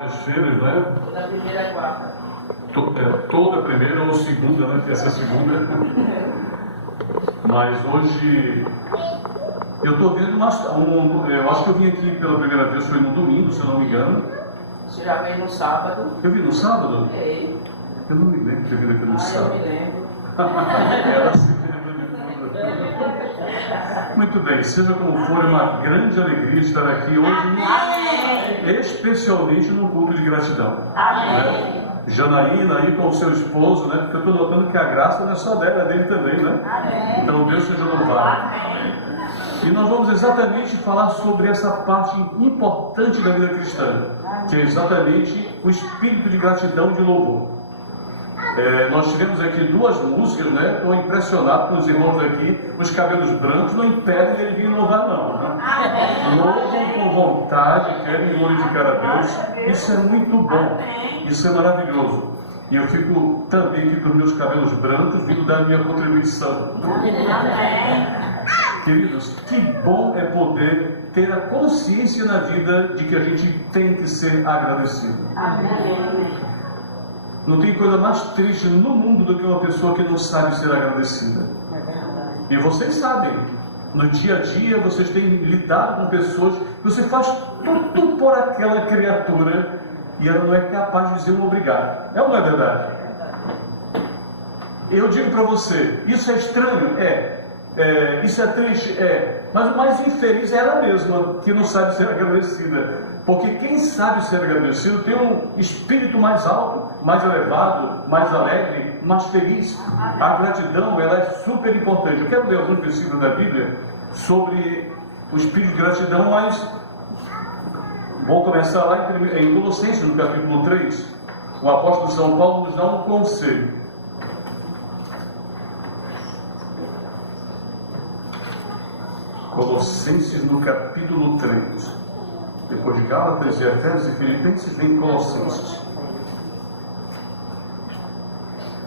As feiras, né? Toda primeira e quarta. Toda primeira ou segunda, né? Que essa é a segunda. Mas hoje eu estou vendo eu acho que eu vim aqui pela primeira vez, foi no domingo, se eu não me engano. Você já veio no sábado? Eu vim no sábado? É. Eu não me lembro de ter vindo aqui no sábado. Eu me lembro. Era assim. Muito bem, seja como for, é uma grande alegria estar aqui hoje, especialmente num culto de gratidão. Né? Janaína aí com o seu esposo, né? Porque eu estou notando que a graça não é só dela, é dele também, né? Então Deus seja louvado. E nós vamos exatamente falar sobre essa parte importante da vida cristã, que é exatamente o espírito de gratidão e de louvor. Nós tivemos aqui duas músicas, né? Estou impressionado com os irmãos daqui. Os cabelos brancos não impedem ele vir louvar, não. Né? Louvam com vontade, querem glorificar a Deus. Isso é muito bom. Isso é maravilhoso. E eu fico também aqui com os meus cabelos brancos, vindo dar a minha contribuição. Queridos, que bom é poder ter a consciência na vida de que a gente tem que ser agradecido. Amém. Não tem coisa mais triste no mundo do que uma pessoa que não sabe ser agradecida. E vocês sabem, no dia a dia vocês têm lidado com pessoas que você faz tudo por aquela criatura e ela não é capaz de dizer um obrigado. É ou não é verdade? Eu digo para você, isso é estranho? Isso é triste? Mas o mais infeliz é ela mesma, que não sabe ser agradecida. Porque quem sabe ser agradecido tem um espírito mais alto, mais elevado, mais alegre, mais feliz. A gratidão, ela é super importante. Eu quero ler alguns versículos da Bíblia sobre o espírito de gratidão, mas vou começar lá em Colossenses, no capítulo 3. O apóstolo São Paulo nos dá um conselho. Colossenses, no capítulo 3. Depois de Gálatas e Efésios e Filipenses, vem Colossenses.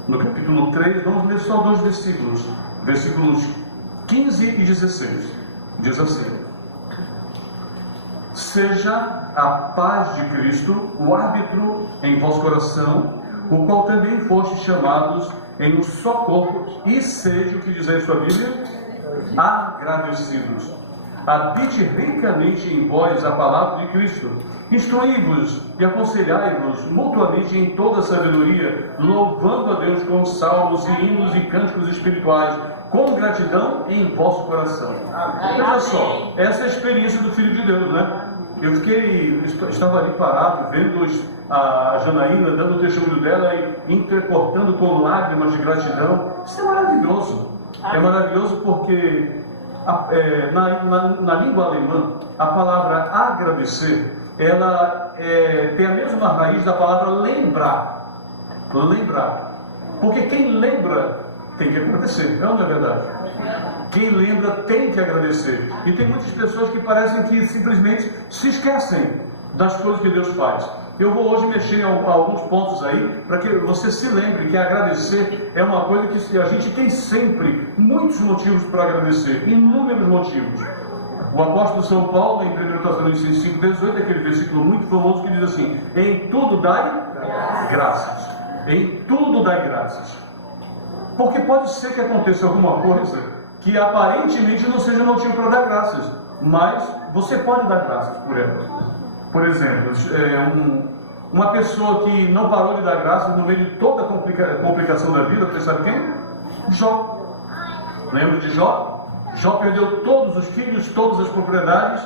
No capítulo 3, vamos ler só dois versículos. Versículos 15 e 16. Diz assim: seja a paz de Cristo o árbitro em vosso coração, o qual também fostes chamados em um só corpo, e seja, o que diz aí sua Bíblia, agradecidos. Habite ricamente em vós a palavra de Cristo. Instruí-vos e aconselhai-vos mutuamente em toda sabedoria, louvando a Deus com salmos e hinos e cânticos espirituais, com gratidão em vosso coração. Veja só, essa é a experiência do Filho de Deus, né? Eu estava ali parado, vendo a Janaína dando o testemunho dela e intercortando com lágrimas de gratidão. Isso é maravilhoso. É maravilhoso porque na língua alemã, a palavra agradecer, ela tem a mesma raiz da palavra lembrar. Lembrar. Porque quem lembra tem que agradecer, não é verdade? Quem lembra tem que agradecer. E tem muitas pessoas que parecem que simplesmente se esquecem das coisas que Deus faz. Eu vou hoje mexer em alguns pontos aí, para que você se lembre que agradecer é uma coisa que a gente tem sempre muitos motivos para agradecer, inúmeros motivos. O apóstolo São Paulo, em 1 Tessalonicenses 5,18, aquele versículo muito famoso que diz assim: em tudo dai graças. Em tudo dai graças. Porque pode ser que aconteça alguma coisa que aparentemente não seja motivo para dar graças, mas você pode dar graças por ela. Por exemplo, uma pessoa que não parou de dar graças no meio de toda a complicação da vida, você sabe quem? Jó. Lembra de Jó? Jó perdeu todos os filhos, todas as propriedades.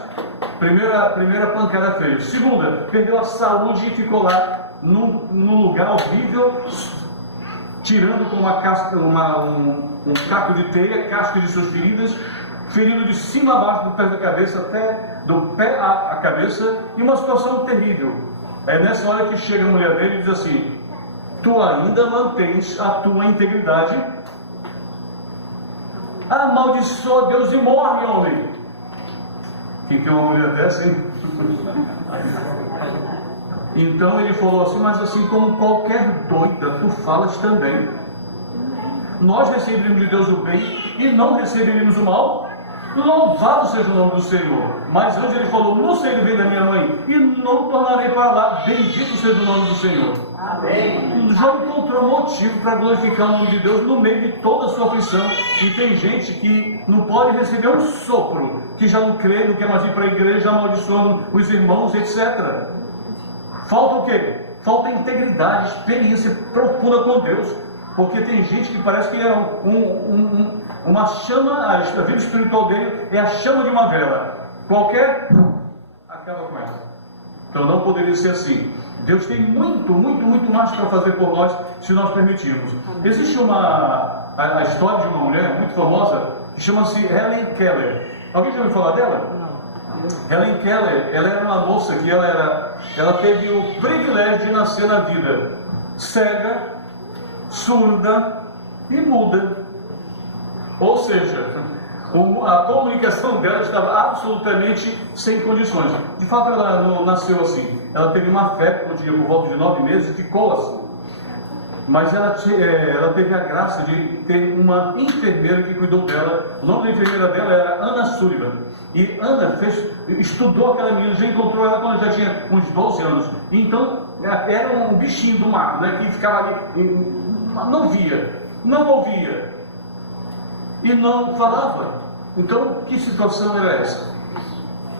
Primeira pancada feia. Segunda, perdeu a saúde e ficou lá num lugar horrível, tirando com uma casca, um caco de teia, casca de suas feridas, ferido de cima a baixo, do pé da cabeça até do pé à cabeça, e uma situação terrível. É nessa hora que chega a mulher dele e diz assim: tu ainda mantens a tua integridade? Amaldiçoa Deus e morre, homem. Quem quer uma mulher dessa, hein? Então ele falou assim: mas assim como qualquer doida, tu falas também. Nós recebemos de Deus o bem e não receberíamos o mal? louvado seja o nome do Senhor. Mas antes ele falou, no seio vem da minha mãe, e não tornarei para lá, bendito seja o nome do Senhor. Amém. Jó encontrou motivo para glorificar o nome de Deus no meio de toda a sua aflição. E tem gente que não pode receber um sopro, que já não crê, não quer mais ir para a igreja, amaldiçoando os irmãos, etc. Falta o quê? Falta integridade, experiência profunda com Deus. Porque tem gente que parece que é uma chama, a vida espiritual dele é a chama de uma vela. Qualquer, acaba com ela. Então não poderia ser assim. Deus tem muito, muito, muito mais para fazer por nós, se nós permitirmos. Existe a história de uma mulher muito famosa, que chama-se Helen Keller. Alguém já ouviu falar dela? Não. Helen Keller, ela era uma moça que ela teve o privilégio de nascer na vida cega, surda e muda. Ou seja, a comunicação dela estava absolutamente sem condições. De fato, ela não nasceu assim. Ela teve uma fé, quando tinha por volta de 9 meses, e ficou assim. Mas ela teve a graça de ter uma enfermeira que cuidou dela. O nome da enfermeira dela era Anna Sullivan. E Ana estudou aquela menina, já encontrou ela quando já tinha uns 12 anos. Então, era um bichinho do mato, né, que ficava ali, não via, não ouvia e não falava. Então, que situação era essa?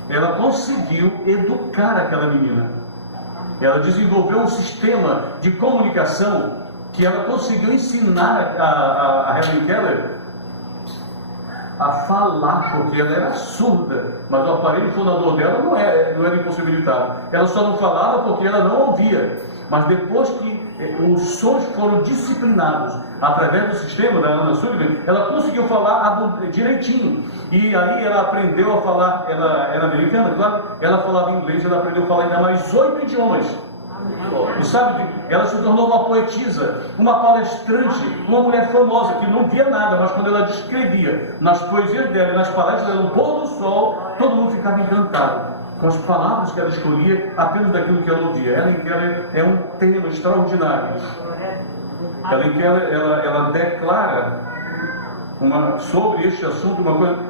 Ela conseguiu educar aquela menina. Ela desenvolveu um sistema de comunicação que ela conseguiu ensinar a Helen Keller a falar, porque ela era surda, mas o aparelho fonador dela não era impossibilitado. Ela só não falava porque ela não ouvia. Mas depois que os sons foram disciplinados através do sistema da Anna Sullivan, ela conseguiu falar direitinho. E aí ela aprendeu a falar, ela era americana, claro, ela falava inglês, ela aprendeu a falar ainda mais 8 idiomas. E sabe, ela se tornou uma poetisa, uma palestrante, uma mulher famosa que não via nada, mas quando ela descrevia nas poesias dela e nas palestras dela, no pôr do sol, todo mundo ficava encantado com as palavras que ela escolhia, apenas daquilo que ela ouvia. Helen Keller é um tema extraordinário. Helen Keller, ela declara sobre este assunto,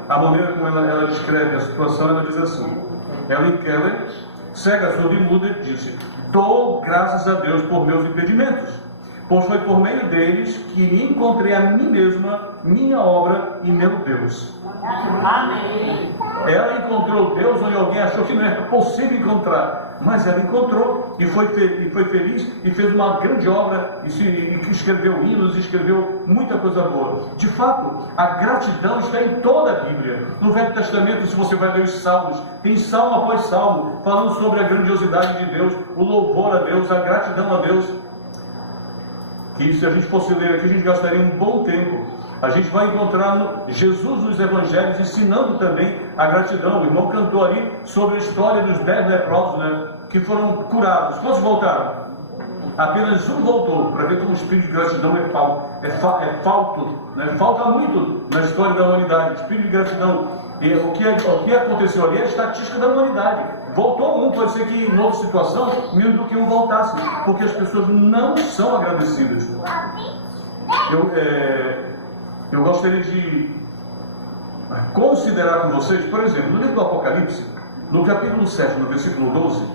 a maneira como ela descreve a situação. Ela diz assim: Helen Keller, cega, surda e muda, disse: dou graças a Deus por meus impedimentos, pois foi por meio deles que me encontrei a mim mesma, minha obra e meu Deus. Amém. Ela encontrou Deus onde alguém achou que não era possível encontrar, mas ela encontrou e foi feliz e fez uma grande obra e escreveu hinos, escreveu muita coisa boa. De fato, a gratidão está em toda a Bíblia. No Velho Testamento, se você vai ler os Salmos, tem salmo após salmo falando sobre a grandiosidade de Deus, o louvor a Deus, a gratidão a Deus. Que se a gente fosse ler aqui, a gente gastaria um bom tempo. A gente vai encontrar Jesus nos Evangelhos ensinando também a gratidão. O irmão cantou ali sobre a história dos 10 leprosos, né, que foram curados. Quantos voltaram? Apenas um voltou, para ver como o espírito de gratidão é falto, né? Falta muito na história da humanidade, o espírito de gratidão. E o que aconteceu ali é a estatística da humanidade. Voltou um, pode ser que em outra situação, menos do que um voltasse, porque as pessoas não são agradecidas. Eu gostaria de considerar com vocês, por exemplo, no livro do Apocalipse, no capítulo 7, no versículo 12,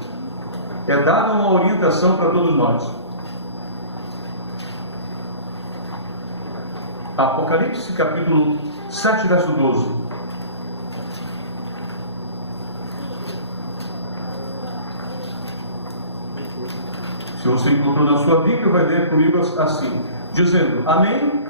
é dada uma orientação para todos nós. Apocalipse, capítulo 7, verso 12. Se você encontrou na sua Bíblia, vai ler comigo assim, dizendo: Amém.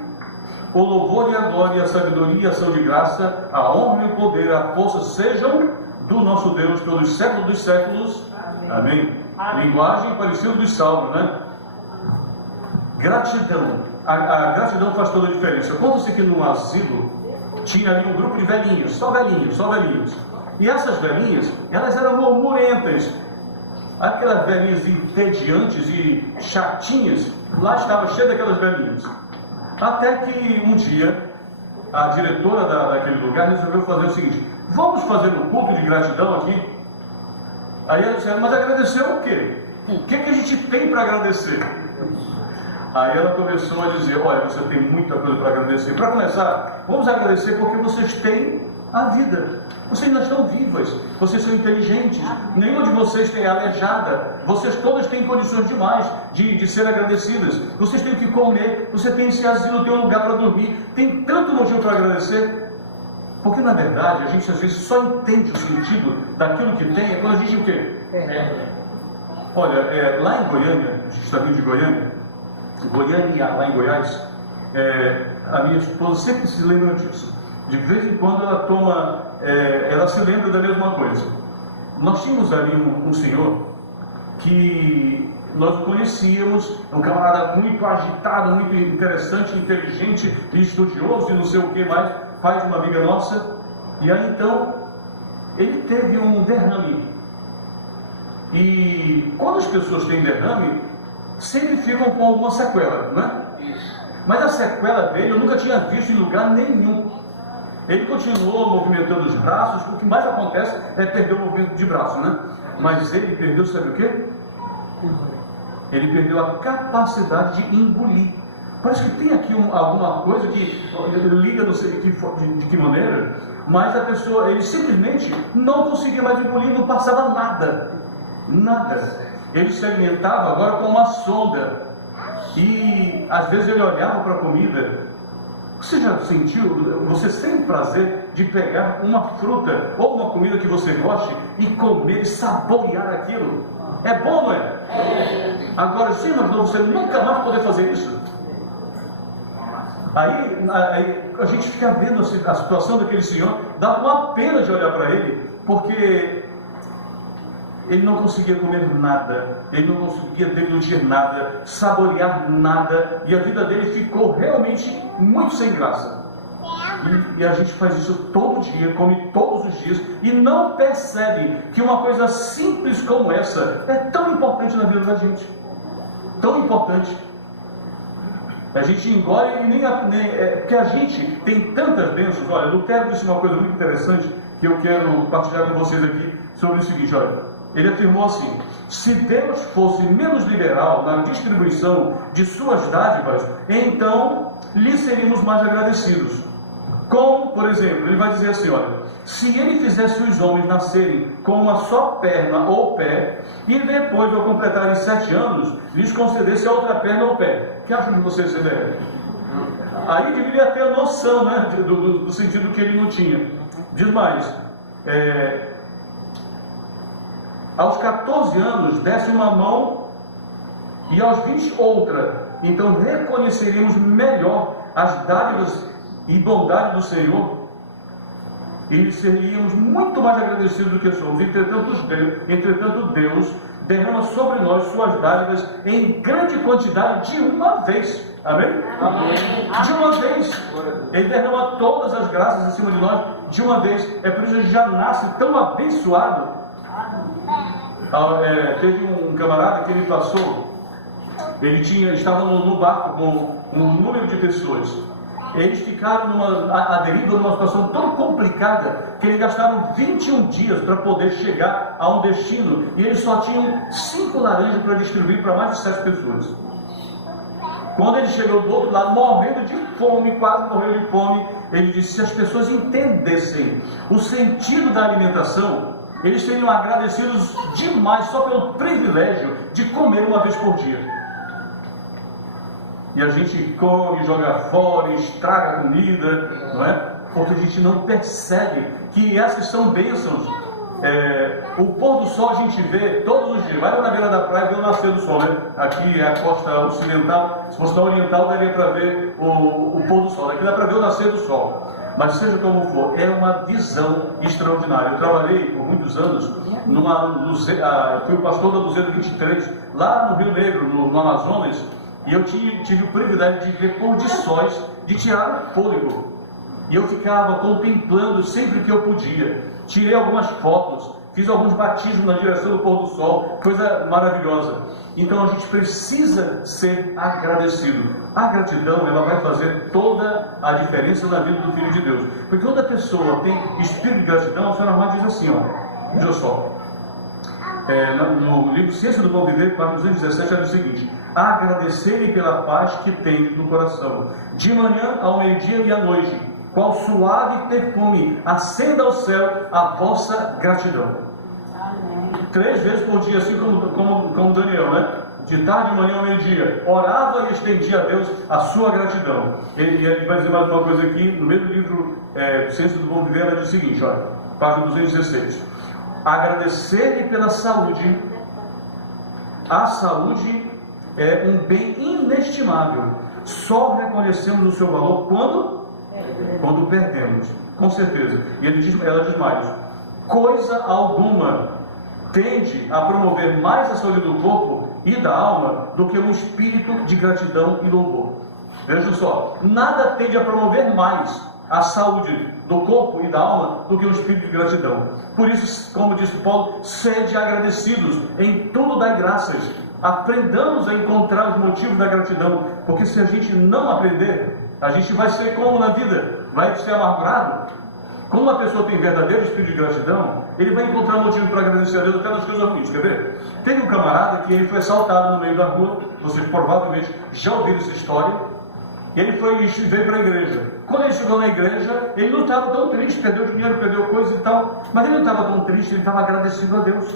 O louvor e a glória, a sabedoria, a ação de graça, a honra e o poder, a força sejam do nosso Deus pelos séculos dos séculos. Amém. Amém. Linguagem parecida dos salmos, né? Gratidão. A gratidão faz toda a diferença. Conta-se que num asilo tinha ali um grupo de velhinhos, só velhinhos. E essas velhinhas, elas eram murmurentas. Aquelas velhinhas entediantes e chatinhas, lá estava cheio daquelas velhinhas. Até que um dia, a diretora daquele lugar resolveu fazer o seguinte: vamos fazer um culto de gratidão aqui? Aí ela disse: mas agradecer o quê? O que a gente tem para agradecer? Aí ela começou a dizer: olha, você tem muita coisa para agradecer. Para começar, vamos agradecer porque vocês têm a vida. Vocês ainda estão vivas, vocês são inteligentes, nenhuma de vocês tem aleijada, vocês todas têm condições demais de ser agradecidas. Vocês têm o que comer, você tem esse asilo, tem um lugar para dormir, tem tanto motivo para agradecer. Porque na verdade a gente às vezes só entende o sentido daquilo que tem quando a gente o quê? Olha, lá em Goiânia, a gente está vindo de Goiânia, lá em Goiás, a minha esposa sempre se lembra disso. De vez em quando ela se lembra da mesma coisa. Nós tínhamos ali um senhor que nós conhecíamos, um camarada muito agitado, muito interessante, inteligente e estudioso e não sei o que mais, pai de uma amiga nossa. E aí então, ele teve um derrame. E quando as pessoas têm derrame, sempre ficam com alguma sequela, não é? Isso. Mas a sequela dele eu nunca tinha visto em lugar nenhum. Ele continuou movimentando os braços, o que mais acontece é perder o movimento de braço, né? Mas ele perdeu, sabe o quê? Ele perdeu a capacidade de engolir. Parece que tem aqui alguma coisa que liga, não sei de que maneira, mas a pessoa, ele simplesmente não conseguia mais engolir, não passava nada. Nada. Ele se alimentava agora com uma sonda. E às vezes ele olhava para a comida. Você já sentiu, você sente prazer de pegar uma fruta ou uma comida que você goste e comer e saborear aquilo? É bom, não é? Agora, se você nunca mais poder fazer isso. Aí a gente fica vendo a situação daquele senhor, dá uma pena de olhar para ele, porque ele não conseguia comer nada, ele não conseguia deglutir nada, saborear nada, e a vida dele ficou realmente muito sem graça. E a gente faz isso todo dia, come todos os dias, e não percebe que uma coisa simples como essa é tão importante na vida da gente. Tão importante. A gente engole e porque a gente tem tantas bênçãos. Olha, Lutero disse uma coisa muito interessante que eu quero partilhar com vocês aqui sobre o seguinte, olha. Ele afirmou assim: se Deus fosse menos liberal na distribuição de suas dádivas, então lhe seríamos mais agradecidos. Como, por exemplo, ele vai dizer assim, olha, se ele fizesse os homens nascerem com uma só perna ou pé, e depois, ao completarem 7 anos, lhes concedesse a outra perna ou pé. O que acham de vocês essa ideia? Aí deveria ter a noção, né, do sentido que ele não tinha. Diz mais, aos 14 anos desce uma mão e aos 20 outra. Então reconheceríamos melhor as dádivas e bondade do Senhor e seríamos muito mais agradecidos do que somos. Entretanto Deus derrama sobre nós suas dádivas em grande quantidade de uma vez. Amém? Amém. De uma vez. Ele derrama todas as graças em cima de nós de uma vez. É por isso que a gente já nasce tão abençoado. Teve um camarada que ele passou, estava no barco com um número de pessoas. Eles ficaram aderidos numa situação tão complicada que eles gastaram 21 dias para poder chegar a um destino e eles só tinham 5 laranjas para distribuir para mais de 7 pessoas. Quando ele chegou do outro lado, morrendo de fome, quase morrendo de fome, ele disse: se as pessoas entendessem o sentido da alimentação, eles seriam agradecidos demais só pelo privilégio de comer uma vez por dia. E a gente come, joga fora, estraga a comida, não é? Porque a gente não percebe que essas são bênçãos. O pôr do sol a gente vê todos os dias. Vai lá na beira da praia e vê o nascer do sol, né? Aqui é a costa ocidental. Se fosse na oriental, daria para ver o pôr do sol. Aqui dá para ver o nascer do sol. Mas seja como for, é uma visão extraordinária. Eu trabalhei por muitos anos fui o pastor da 223, lá no Rio Negro, no Amazonas, e eu tive o privilégio de ver pôr de sóis, de tirar fôlego. E eu ficava contemplando sempre que eu podia. Tirei algumas fotos, fiz alguns batismos na direção do pôr do sol, coisa maravilhosa. Então a gente precisa ser agradecido. A gratidão, ela vai fazer toda a diferença na vida do Filho de Deus. Porque quando a pessoa tem espírito de gratidão, a senhora Armada diz assim, ó, veja só, no livro Ciência do Bom Viver, página 217, ela diz o seguinte: agradecer-lhe pela paz que tem no coração, de manhã ao meio-dia e à noite, qual suave perfume, acenda ao céu a vossa gratidão. 3 vezes por dia, assim como Daniel, né? De tarde, de manhã ao meio-dia, orava e estendia a Deus a sua gratidão. Ele vai dizer mais uma coisa aqui, no mesmo livro Ciência do Bom Viver, ela diz o seguinte, olha, página 216. Agradecer-lhe pela saúde. A saúde é um bem inestimável. Só reconhecemos o seu valor quando perdemos, com certeza. E ela diz mais, coisa alguma tende a promover mais a saúde do corpo e da alma do que um espírito de gratidão e louvor. Veja só, nada tende a promover mais a saúde do corpo e da alma do que um espírito de gratidão. Por isso, como disse Paulo, sede agradecidos, em tudo dai graças. Aprendamos a encontrar os motivos da gratidão, porque se a gente não aprender, a gente vai ser como na vida, vai ser amargurado. Como uma pessoa tem verdadeiro espírito de gratidão, ele vai encontrar motivo para agradecer a Deus até nas coisas ruins. Quer ver? Teve um camarada que ele foi assaltado no meio da rua, vocês provavelmente já ouviram essa história, e ele veio para a igreja. Quando ele chegou na igreja, ele não estava tão triste, perdeu dinheiro, perdeu coisas e tal, mas ele não estava tão triste, ele estava agradecido a Deus.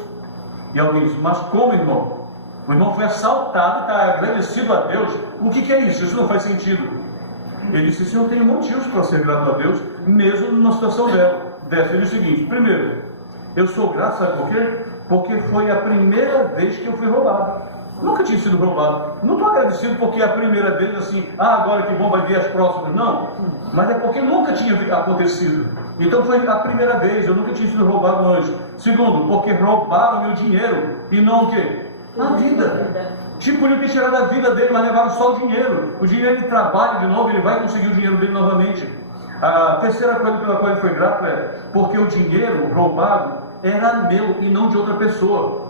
E alguém disse, mas como, irmão? O irmão foi assaltado e está agradecido a Deus? O que é isso? Isso não faz sentido. Ele disse, eu tenho motivos para ser grato a Deus, mesmo numa situação dessa. Ele disse o seguinte, primeiro, eu sou grato, sabe por quê? Porque foi a primeira vez que eu fui roubado. Nunca tinha sido roubado. Não estou agradecido porque é a primeira vez assim, agora que bom, vai vir as próximas. Não, mas é porque nunca tinha acontecido. Então foi a primeira vez, eu nunca tinha sido roubado antes. Segundo, porque roubaram meu dinheiro e não o quê? A vida. Tipo, ele tirar da vida dele, mas levaram só o dinheiro. O dinheiro ele trabalha de novo, ele vai conseguir o dinheiro dele novamente. A terceira coisa pela qual ele foi grato é porque o dinheiro roubado era meu e não de outra pessoa.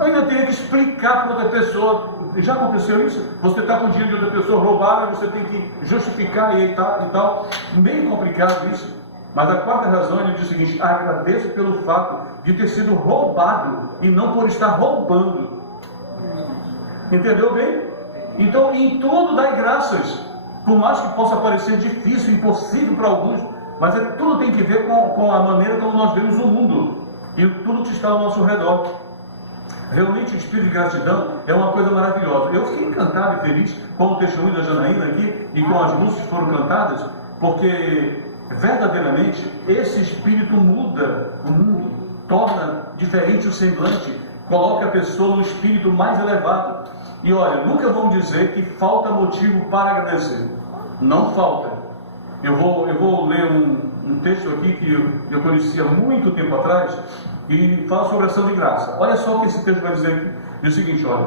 Eu ainda teria que explicar para outra pessoa. Já aconteceu isso? Você está com o dinheiro de outra pessoa roubado, você tem que justificar e tal. Meio complicado isso. Mas a quarta razão, ele diz o seguinte, agradeço pelo fato de ter sido roubado e não por estar roubando. Entendeu bem? Então, em tudo dai graças. Por mais que possa parecer difícil, impossível para alguns, mas tudo tem que ver com a maneira como nós vemos o mundo e tudo que está ao nosso redor. Realmente o espírito de gratidão é uma coisa maravilhosa. Eu fiquei encantado e feliz com o testemunho da Janaína aqui e com as músicas que foram cantadas, porque verdadeiramente esse espírito muda o mundo, torna diferente o semblante, coloca a pessoa no espírito mais elevado. E olha, nunca vão dizer que falta motivo para agradecer. Não falta. Eu vou ler um texto aqui que eu conhecia há muito tempo atrás e fala sobre ação de graça. Olha só o que esse texto vai dizer aqui. Diz o seguinte, olha,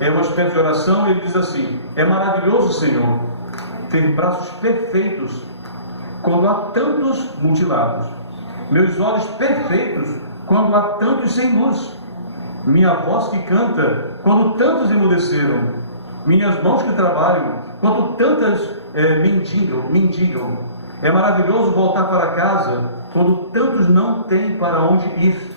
é uma espécie de oração e ele diz assim, é maravilhoso, Senhor, ter braços perfeitos quando há tantos mutilados, meus olhos perfeitos quando há tantos sem luz, minha voz que canta quando tantos emudeceram, minhas mãos que trabalham quando tantas mendigam. É maravilhoso voltar para casa quando tantos não têm para onde ir.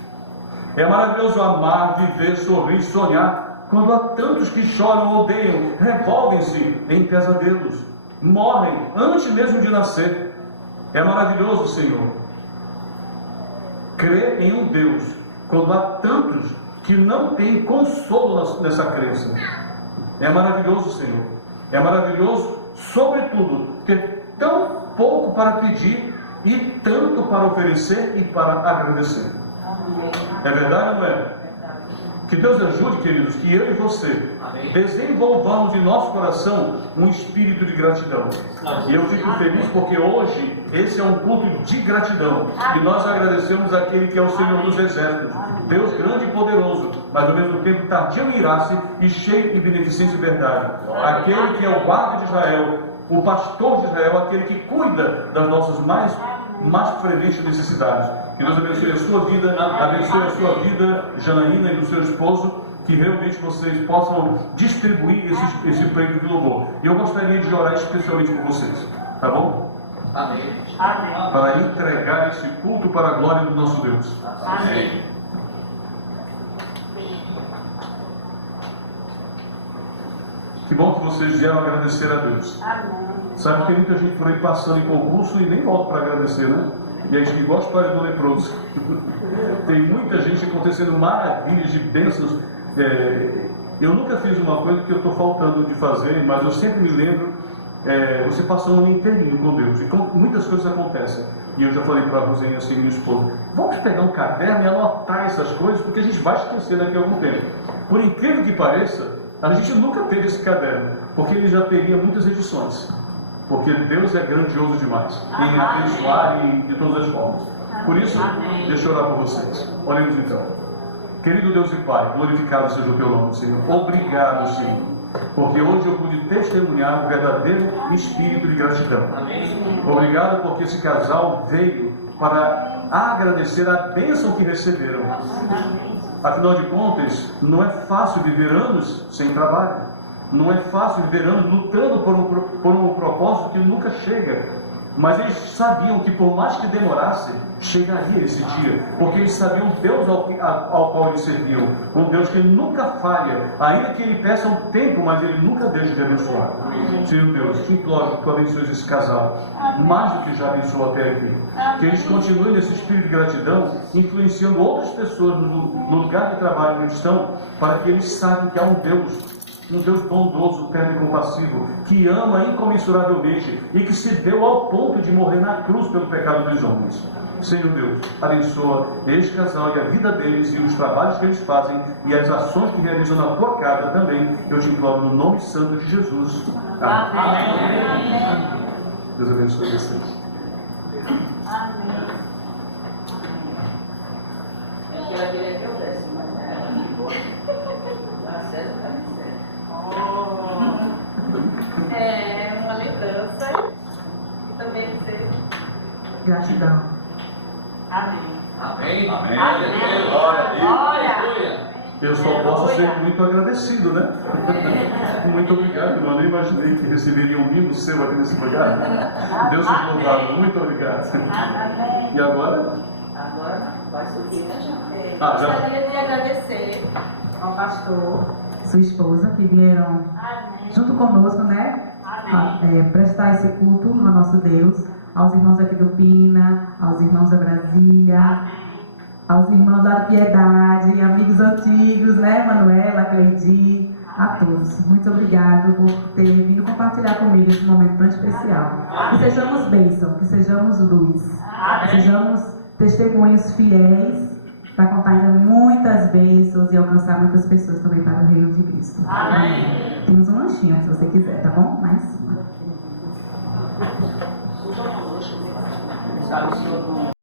É maravilhoso amar, viver, sorrir, sonhar quando há tantos que choram, odeiam, revolvem-se em pesadelos, morrem antes mesmo de nascer. É maravilhoso, Senhor, crer em um Deus quando há tantos que não têm consolo nessa crença. É maravilhoso, Senhor. É maravilhoso, sobretudo, ter tão pouco para pedir e tanto para oferecer e para agradecer. É verdade ou não é? Que Deus ajude, queridos, que eu e você desenvolvamos em nosso coração um espírito de gratidão. E eu fico feliz porque hoje esse é um culto de gratidão. E nós agradecemos aquele que é o Senhor dos Exércitos, Deus grande e poderoso, mas ao mesmo tempo tardio em irar-se e cheio de beneficência e verdade. Aquele que é o guarda de Israel, o pastor de Israel, aquele que cuida das nossas mais frequentes necessidades. Que Deus abençoe a sua vida, abençoe a sua vida, Janaína, e do seu esposo, que realmente vocês possam distribuir esse prêmio de louvor. E eu gostaria de orar especialmente por vocês, tá bom? Amém. Para entregar esse culto para a glória do nosso Deus. Amém. Que bom que vocês vieram agradecer a Deus. Amém. Sabe que tem muita gente por aí passando em concurso e nem volta para agradecer, né? E a gente igual a história do leproso. Tem muita gente acontecendo maravilhas de bênçãos. Eu nunca fiz uma coisa que eu estou faltando de fazer, mas eu sempre me lembro, você passou um ano inteirinho com Deus, e muitas coisas acontecem. E eu já falei para a Rosinha, assim, minha esposa, vamos pegar um caderno e anotar essas coisas, porque a gente vai esquecer daqui a algum tempo. Por incrível que pareça, a gente nunca teve esse caderno, porque ele já teria muitas edições. Porque Deus é grandioso demais em abençoar e de todas as formas. Por isso, deixa eu orar por vocês. Oremos então. Querido Deus e Pai, glorificado seja o teu nome, Senhor. Obrigado, Senhor, porque hoje eu pude testemunhar o verdadeiro espírito de gratidão. Obrigado porque esse casal veio para agradecer a bênção que receberam. Afinal de contas, não é fácil viver anos sem trabalho. Não é fácil viver anos lutando por um propósito que nunca chega. Mas eles sabiam que por mais que demorasse, chegaria esse dia. Porque eles sabiam o Deus ao qual eles serviam. Um Deus que nunca falha. Ainda que ele peça um tempo, mas ele nunca deixa de abençoar. Senhor Deus, te imploro que tu abençoes esse casal. Mais do que já abençoou até aqui. Que eles continuem nesse espírito de gratidão, influenciando outras pessoas no lugar de trabalho onde estão, para que eles saibam que há um Deus bondoso, terno e compassivo, que ama incomensuravelmente e que se deu ao ponto de morrer na cruz pelo pecado dos homens. Senhor Deus, abençoa este casal e a vida deles e os trabalhos que eles fazem e as ações que realizam na tua casa também. Eu te imploro no nome santo de Jesus. Amém. Amém. Deus abençoe vocês. Amém. Ela queria ter o décimo, mas ela não ficou. Dá certo, tá certo. É uma lembrança também dizer Gratidão. Amém. Amém. Amém. Glória a Deus. Glória. Eu só posso ser muito agradecido, né? Muito obrigado, eu nem imaginei que receberia um mimo seu aqui nesse lugar. Deus seja louvado, muito obrigado. Amém. E agora? Agora vai subir, né, já? Já. gostaria de agradecer Ao pastor, sua esposa, que vieram Amém. junto conosco, né? Amém. Prestar esse culto ao nosso Deus, aos irmãos aqui do Pina, aos irmãos da Brasília, aos irmãos da Piedade, amigos antigos, né, Manuela, Cleidi, a todos. Muito obrigado por ter vindo compartilhar comigo esse momento tão especial. Que sejamos bênção, que sejamos luz, que sejamos testemunhos fiéis para contar ainda muitas bênçãos e alcançar muitas pessoas também para o reino de Cristo. Amém. Temos um lanchinho, se você quiser, tá bom? Lá em cima. Sabe, o senhor não